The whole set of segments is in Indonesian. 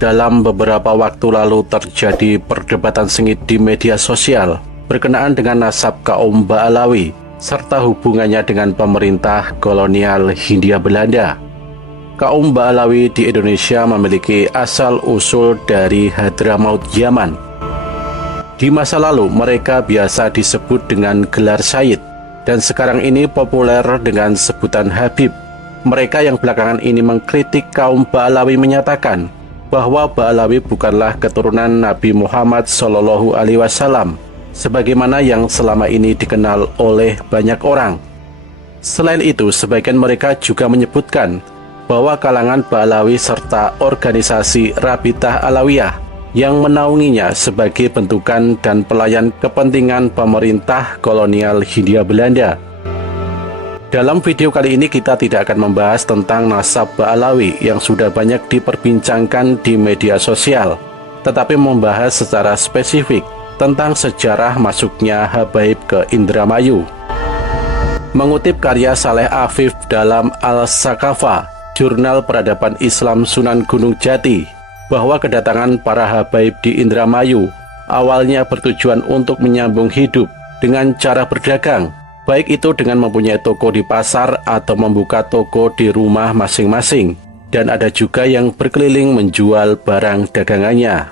dalam beberapa waktu lalu terjadi perdebatan sengit di media sosial berkenaan dengan nasab kaum Ba'alawi serta hubungannya dengan pemerintah kolonial Hindia Belanda. Kaum Ba'alawi di Indonesia memiliki asal-usul dari Hadramaut, Yaman. Di masa lalu mereka biasa disebut dengan gelar Sayyid, dan sekarang ini populer dengan sebutan Habib. Mereka yang belakangan ini mengkritik kaum Ba'alawi menyatakan bahwa Ba'alawi bukanlah keturunan Nabi Muhammad SAW, sebagaimana yang selama ini dikenal oleh banyak orang. Selain itu, sebagian mereka juga menyebutkan bahwa kalangan Ba'alawi serta organisasi Rabitah Alawiyah yang menaunginya sebagai bentukan dan pelayan kepentingan pemerintah kolonial Hindia Belanda. Dalam video kali ini kita tidak akan membahas tentang nasab Ba'alawi yang sudah banyak diperbincangkan di media sosial, tetapi membahas secara spesifik tentang sejarah masuknya Habaib ke Indramayu. Mengutip karya Saleh Afif dalam Al-Sakafah, jurnal peradaban Islam Sunan Gunung Jati, bahwa kedatangan para Habaib di Indramayu awalnya bertujuan untuk menyambung hidup dengan cara berdagang, baik itu dengan mempunyai toko di pasar atau membuka toko di rumah masing-masing, dan ada juga yang berkeliling menjual barang dagangannya.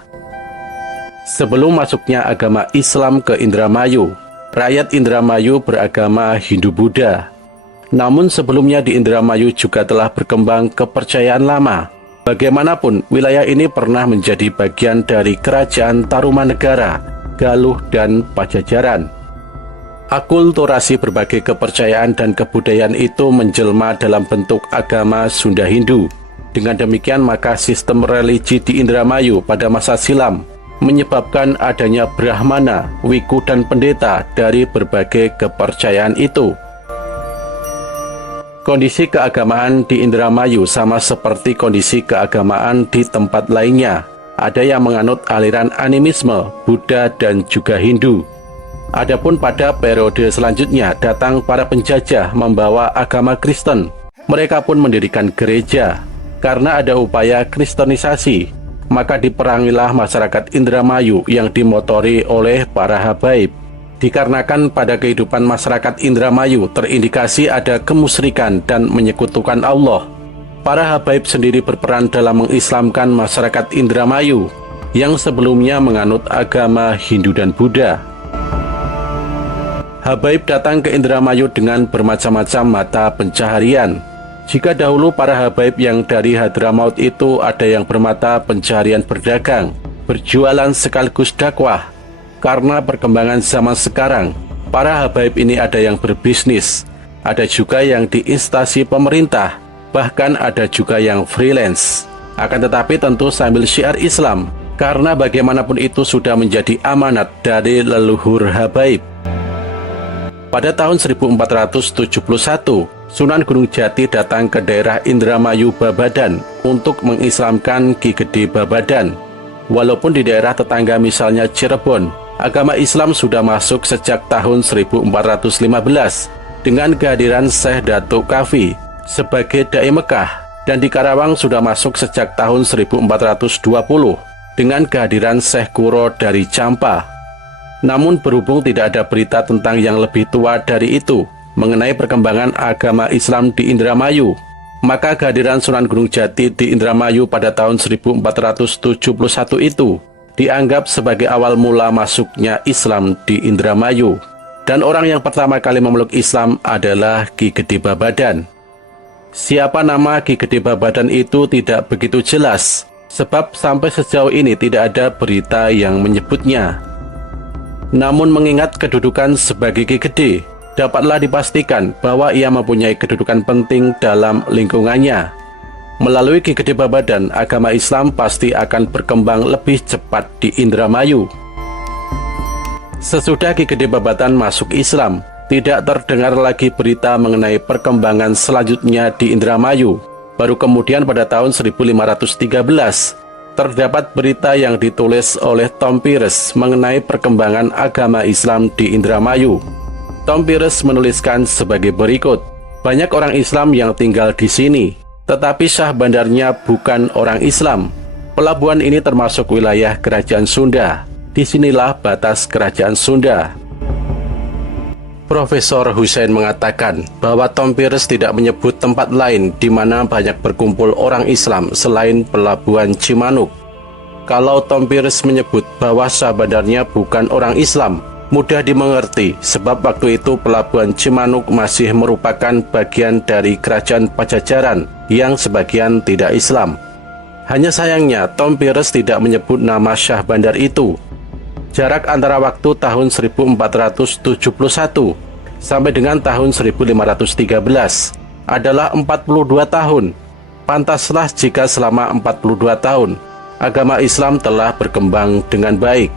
Sebelum masuknya agama Islam ke Indramayu, rakyat Indramayu beragama Hindu-Buddha. Namun sebelumnya di Indramayu juga telah berkembang kepercayaan lama. Bagaimanapun, wilayah ini pernah menjadi bagian dari Kerajaan Tarumanegara, Galuh, dan Pajajaran. Akulturasi berbagai kepercayaan dan kebudayaan itu menjelma dalam bentuk agama Sunda Hindu. Dengan demikian, maka sistem religi di Indramayu pada masa silam menyebabkan adanya Brahmana, Wiku, dan pendeta dari berbagai kepercayaan itu. Kondisi keagamaan di Indramayu sama seperti kondisi keagamaan di tempat lainnya. Ada yang menganut aliran animisme, Buddha, dan juga Hindu. Adapun pada periode selanjutnya datang para penjajah membawa agama Kristen. Mereka pun mendirikan gereja. Karena ada upaya kristenisasi, maka diperangilah masyarakat Indramayu yang dimotori oleh para Habaib. Dikarenakan pada kehidupan masyarakat Indramayu terindikasi ada kemusyrikan dan menyekutukan Allah, para Habaib sendiri berperan dalam mengislamkan masyarakat Indramayu yang sebelumnya menganut agama Hindu dan Buddha. Habaib datang ke Indramayu dengan bermacam-macam mata pencaharian. Jika dahulu para Habaib yang dari Hadramaut itu ada yang bermata pencaharian berdagang, berjualan sekaligus dakwah. Karena perkembangan zaman sekarang, para Habaib ini ada yang berbisnis, ada juga yang di instansi pemerintah, bahkan ada juga yang freelance. Akan tetapi tentu sambil syiar Islam, karena bagaimanapun itu sudah menjadi amanat dari leluhur Habaib. Pada tahun 1471, Sunan Gunung Jati datang ke daerah Indramayu Babadan untuk mengislamkan Ki Gede Babadan. Walaupun di daerah tetangga misalnya Cirebon, agama Islam sudah masuk sejak tahun 1415 dengan kehadiran Syekh Datuk Kafi sebagai Dai Mekah, dan di Karawang sudah masuk sejak tahun 1420 dengan kehadiran Syekh Kuro dari Campa. Namun berhubung tidak ada berita tentang yang lebih tua dari itu mengenai perkembangan agama Islam di Indramayu, maka kehadiran Sunan Gunung Jati di Indramayu pada tahun 1471 itu dianggap sebagai awal mula masuknya Islam di Indramayu. Dan orang yang pertama kali memeluk Islam adalah Ki Gede Babadan. Siapa nama Ki Gede Babadan itu tidak begitu jelas, sebab sampai sejauh ini tidak ada berita yang menyebutnya. Namun mengingat kedudukan sebagai Ki Gede, dapatlah dipastikan bahwa ia mempunyai kedudukan penting dalam lingkungannya. Melalui Ki Gede Babadan, agama Islam pasti akan berkembang lebih cepat di Indramayu. Sesudah Ki Gede Babadan masuk Islam, tidak terdengar lagi berita mengenai perkembangan selanjutnya di Indramayu. Baru kemudian pada tahun 1513, terdapat berita yang ditulis oleh Tom Pires mengenai perkembangan agama Islam di Indramayu. Tom Pires menuliskan sebagai berikut: banyak orang Islam yang tinggal di sini, tetapi Syah Bandarnya bukan orang Islam. Pelabuhan ini termasuk wilayah Kerajaan Sunda. Disinilah batas Kerajaan Sunda. Profesor Hussein mengatakan bahwa Tom Pearce tidak menyebut tempat lain di mana banyak berkumpul orang Islam selain Pelabuhan Cimanuk. Kalau Tom Pearce menyebut bahwa sebenarnya bukan orang Islam, mudah dimengerti sebab waktu itu Pelabuhan Cimanuk masih merupakan bagian dari Kerajaan Pajajaran yang sebagian tidak Islam. Hanya sayangnya Tom Pearce tidak menyebut nama Syah Bandar itu. Jarak antara waktu tahun 1471 sampai dengan tahun 1513 adalah 42 tahun. Pantaslah jika selama 42 tahun agama Islam telah berkembang dengan baik.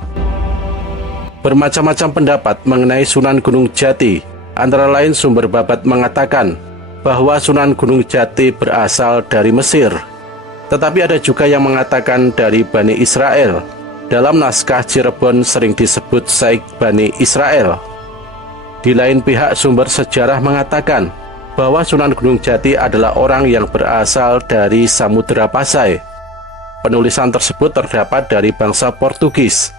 Bermacam-macam pendapat mengenai Sunan Gunung Jati. Antara lain sumber Babat mengatakan bahwa Sunan Gunung Jati berasal dari Mesir. Tetapi ada juga yang mengatakan dari Bani Israel. Dalam naskah Cirebon sering disebut Syekh Bani Israel. Di lain pihak sumber sejarah mengatakan bahwa Sunan Gunung Jati adalah orang yang berasal dari Samudra Pasai. Penulisan tersebut terdapat dari bangsa Portugis.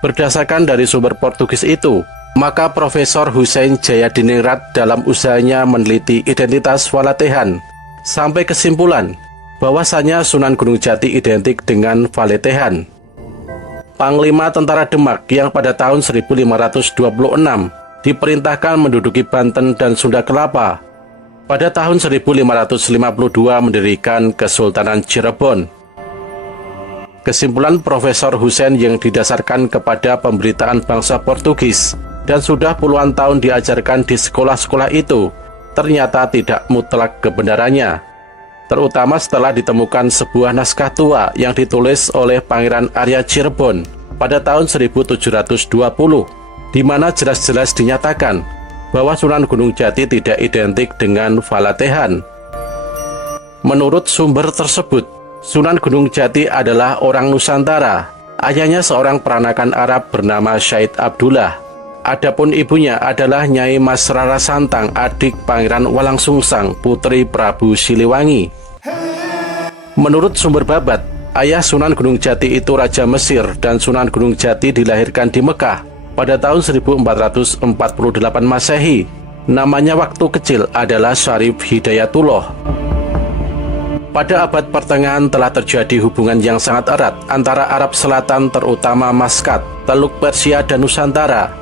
Berdasarkan dari sumber Portugis itu, maka Profesor Hussein Jayadiningrat dalam usahanya meneliti identitas Walatehan sampai kesimpulan bahwasanya Sunan Gunung Jati identik dengan Valetehan. Panglima Tentara Demak yang pada tahun 1526 diperintahkan menduduki Banten dan Sunda Kelapa. Pada tahun 1552 mendirikan Kesultanan Cirebon. Kesimpulan Profesor Hussein yang didasarkan kepada pemberitaan bangsa Portugis dan sudah puluhan tahun diajarkan di sekolah-sekolah itu ternyata tidak mutlak kebenarannya. Terutama setelah ditemukan sebuah naskah tua yang ditulis oleh Pangeran Arya Cirebon pada tahun 1720, di mana jelas-jelas dinyatakan bahwa Sunan Gunung Jati tidak identik dengan Valetehan. Menurut sumber tersebut, Sunan Gunung Jati adalah orang Nusantara. Ayahnya seorang peranakan Arab bernama Syed Abdullah. Adapun ibunya adalah Nyai Mas Rara Santang, adik Pangeran Walangsungsang, putri Prabu Siliwangi. Menurut sumber Babat, ayah Sunan Gunung Jati itu Raja Mesir dan Sunan Gunung Jati dilahirkan di Mekah pada tahun 1448 Masehi. Namanya waktu kecil adalah Syarif Hidayatullah. Pada abad pertengahan telah terjadi hubungan yang sangat erat antara Arab Selatan terutama Maskat, Teluk Persia dan Nusantara.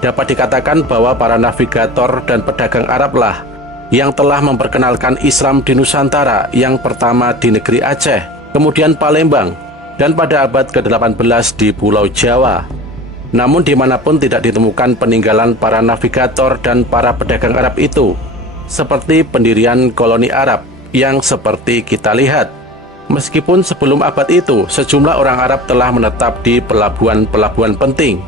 Dapat dikatakan bahwa para navigator dan pedagang Arablah yang telah memperkenalkan Islam di Nusantara, yang pertama di negeri Aceh, kemudian Palembang, dan pada abad ke-18 di Pulau Jawa. Namun dimanapun tidak ditemukan peninggalan para navigator dan para pedagang Arab itu, seperti pendirian koloni Arab yang seperti kita lihat. Meskipun sebelum abad itu, sejumlah orang Arab telah menetap di pelabuhan-pelabuhan penting.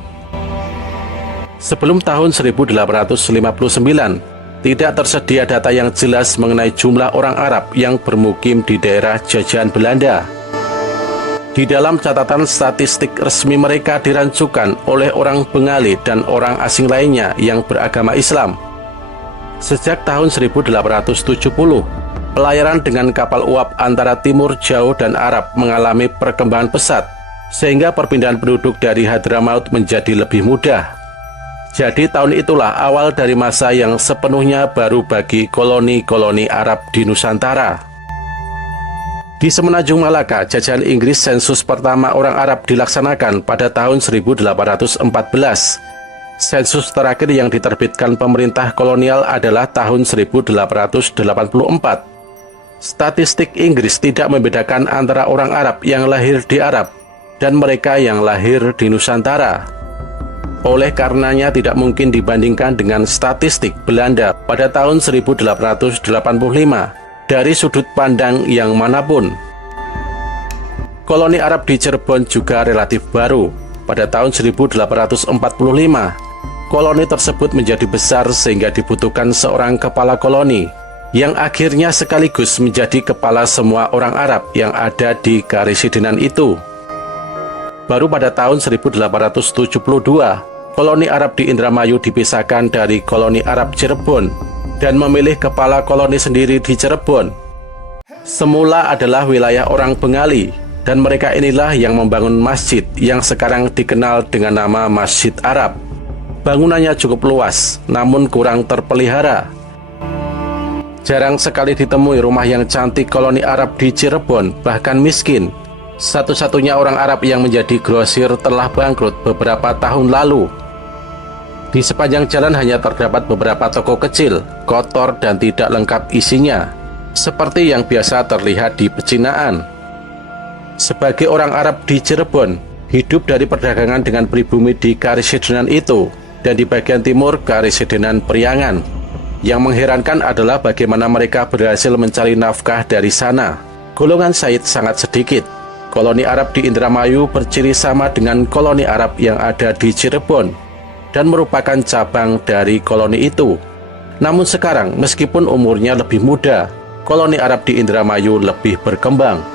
Sebelum tahun 1859, tidak tersedia data yang jelas mengenai jumlah orang Arab yang bermukim di daerah jajahan Belanda. Di dalam catatan statistik resmi mereka dirancukan oleh orang Bengali dan orang asing lainnya yang beragama Islam. Sejak tahun 1870, pelayaran dengan kapal uap antara Timur, Jauh, dan Arab mengalami perkembangan pesat, sehingga perpindahan penduduk dari Hadramaut menjadi lebih mudah. Jadi tahun itulah awal dari masa yang sepenuhnya baru bagi koloni-koloni Arab di Nusantara. Di Semenanjung Malaka, jajahan Inggris, sensus pertama orang Arab dilaksanakan pada tahun 1814. Sensus terakhir yang diterbitkan pemerintah kolonial adalah tahun 1884. Statistik Inggris tidak membedakan antara orang Arab yang lahir di Arab dan mereka yang lahir di Nusantara. Oleh karenanya tidak mungkin dibandingkan dengan statistik Belanda pada tahun 1885 dari sudut pandang yang manapun. Koloni Arab di Cirebon juga relatif baru. Pada tahun 1845, koloni tersebut menjadi besar sehingga dibutuhkan seorang kepala koloni yang akhirnya sekaligus menjadi kepala semua orang Arab yang ada di karesidenan itu. Baru pada tahun 1872, koloni Arab di Indramayu dipisahkan dari koloni Arab Cirebon dan memilih kepala koloni sendiri di Cirebon. Semula adalah wilayah orang Bengali, Dan mereka inilah yang membangun masjid yang sekarang dikenal dengan nama Masjid Arab. Bangunannya cukup luas, namun kurang terpelihara. Jarang sekali ditemui rumah yang cantik koloni Arab di Cirebon, bahkan miskin. Satu-satunya orang Arab yang menjadi grosir telah bangkrut beberapa tahun lalu. Di sepanjang jalan hanya terdapat beberapa toko kecil, kotor dan tidak lengkap isinya, seperti yang biasa terlihat di pecinaan. Sebagai orang Arab di Cirebon, hidup dari perdagangan dengan pribumi di Karesidenan itu, dan di bagian timur Karesidenan Priangan. Yang mengherankan adalah bagaimana mereka berhasil mencari nafkah dari sana. Golongan Said sangat sedikit. Koloni Arab di Indramayu berciri sama dengan koloni Arab yang ada di Cirebon, dan merupakan cabang dari koloni itu. Namun sekarang, meskipun umurnya lebih muda, koloni Arab di Indramayu lebih berkembang.